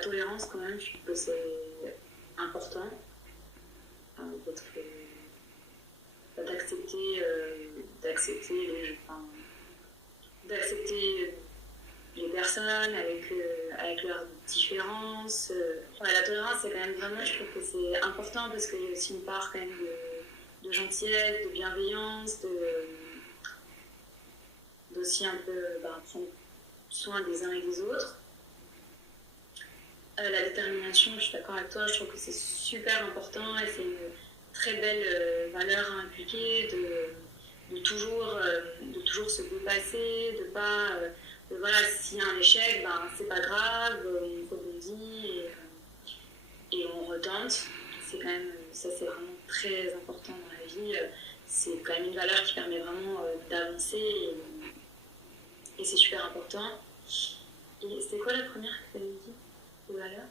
tolérance quand même, je trouve que c'est important. D'accepter les personnes avec leurs différences. Ouais, la tolérance, c'est quand même vraiment, je trouve que c'est important parce qu'il y a aussi une part quand même de gentillesse, de bienveillance, d'aussi un peu prendre soin des uns et des autres. La détermination, je suis d'accord avec toi, je trouve que c'est super important et c'est une très belle valeur à impliquer de toujours se dépasser, de pas... voilà, s'il y a un échec, c'est pas grave, on rebondit et on retente. C'est quand même, ça c'est vraiment très important dans la vie. C'est quand même une valeur qui permet vraiment d'avancer et c'est super important. Et c'était quoi la première que tu avais dit, de valeur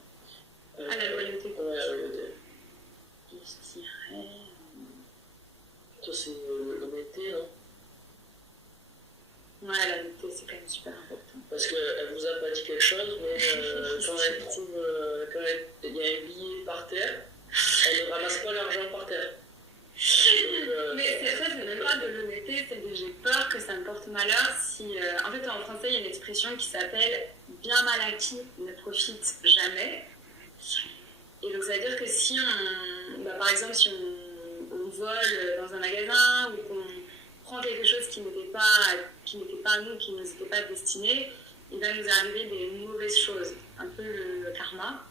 la loyauté. Ouais, la loyauté. Et je dirais... Toi, c'est l'honnêteté, non? Ouais, la loyauté, c'est quand même super important. Parce qu'elle vous a pas dit quelque chose, mais quand elle trouve... quand il y a un billet par terre, elle ne ramasse pas l'argent par terre. Mais c'est même pas de l'honnêteté, c'est que j'ai peur que ça me porte malheur si... en fait, en français, il y a une expression qui s'appelle « bien mal acquis ne profite jamais ». Et donc, ça veut dire que si on... par exemple, si on vole dans un magasin ou qu'on prend quelque chose qui n'était pas à nous, qui ne nous était pas destiné, il va nous arriver des mauvaises choses, un peu le karma.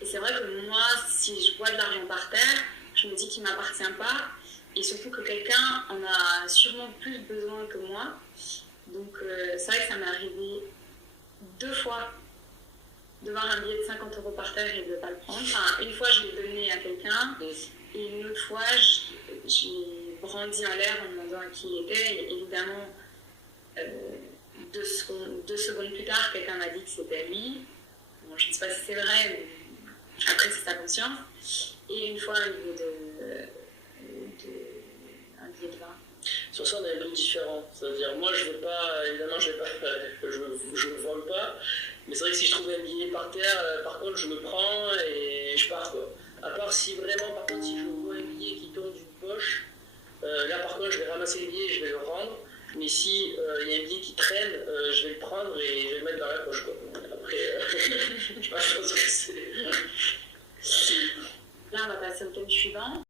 Et c'est vrai que moi, si je vois de l'argent par terre, je me dis qu'il ne m'appartient pas, et surtout que quelqu'un en a sûrement plus besoin que moi. Donc c'est vrai que ça m'est arrivé 2 fois de voir un billet de 50 € par terre et de ne pas le prendre. Enfin, une fois, je l'ai donné à quelqu'un, et une autre fois, j'ai brandi en l'air en demandant à qui il était, et évidemment, 2 secondes plus tard, quelqu'un m'a dit que c'était lui. Bon, je ne sais pas si c'est vrai, mais après, c'est sa conscience. Et une fois, un billet de vin. Sur ça, on a une autre différence. C'est-à-dire, moi, je veux pas, évidemment, je ne vole pas. Mais c'est vrai que si je trouve un billet par terre, par contre, je le prends et je pars, quoi. À part si vraiment, par contre, si je vois un billet qui tombe d'une poche, là, par contre, je vais ramasser le billet et je vais le rendre. Mais si y a un billet qui traîne, je vais le prendre et je vais le mettre dans la poche, quoi. Après, je pense que c'est... Là, on va passer au thème suivant.